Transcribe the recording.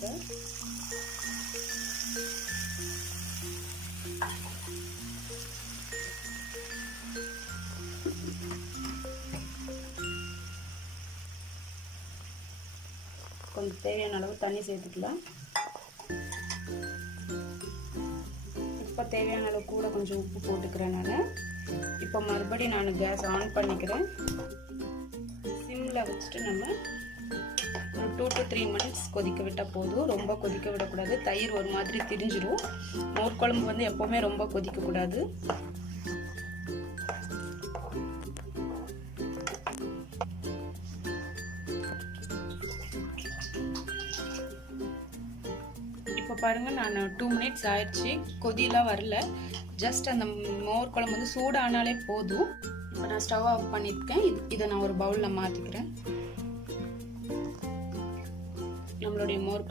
சேர்த்துக்கிறேன். கொஞ்சம் தேவையான அளவு தண்ணி சேர்த்துக்கலாம். இப்போ தேவையான அளவு கூட கொஞ்சம் உப்பு போட்டுக்கிறேன் நான். இப்போ மறுபடியும் நான் கேஸ் ஆன் பண்ணிக்கிறேன். சிம்மில் வச்சுட்டு நம்ம ஒரு 2 to 3 minutes கொதிக்க விட்டால் போதும். ரொம்ப கொதிக்க விடக்கூடாது, தயிர் ஒரு மாதிரி திரிஞ்சிடும். மோர் குழம்பு வந்து எப்போவுமே ரொம்ப கொதிக்கக்கூடாது. இப்போ பாருங்கள், நான் 2 minutes ஆயிடுச்சு. கொதியெல்லாம் வரல, ஜஸ்ட் அந்த மோர் குழம்பு வந்து சூடானாலே போதும். இப்போ நான் ஸ்டவ் ஆஃப் பண்ணியிருக்கேன். இதை நான் ஒரு பவுலில் மாற்றிக்கிறேன். நம்மளுடைய மோர்